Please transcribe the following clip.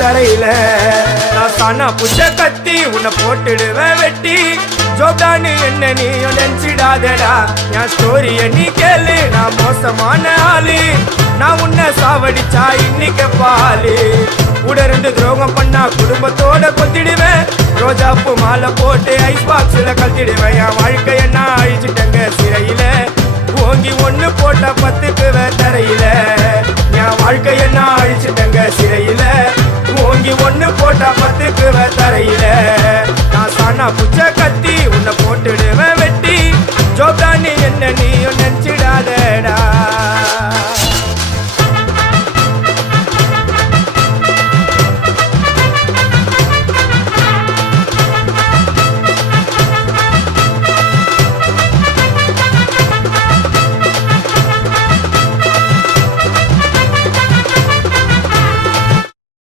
தரையில. நான் சானா புஷ கத்தி உன்னை போட்டுடுவேன் வெட்டி. ஜோப்டான்னு என்ன நீயும் நினைச்சிடாதடா. என் ஸ்டோரிய நீ கேளு, நான் மோசமான ஆளு. நான் உன்னை சாவடிச்சா இன்னைக்கு பாலு. கூட இருந்து துரோகம் பண்ணா குடும்பத்தோட கொத்திடுவேன். ரோஜாப்பூ மாலை போட்டு ஐஸ் பாக்ஸ்ல கத்திடுவேன். என் வாழ்க்கைய நான் அழிச்சிட்டேங்க சிறையில. ஓங்கி ஒண்ணு போட்டா 10க்கு தரையில. என் வாழ்க்கைய நான் அழிச்சிட்டேங்க சிறையில. ஓங்கி ஒண்ணு போட்டா 10க்கு தரையில. நான் சானா புச்ச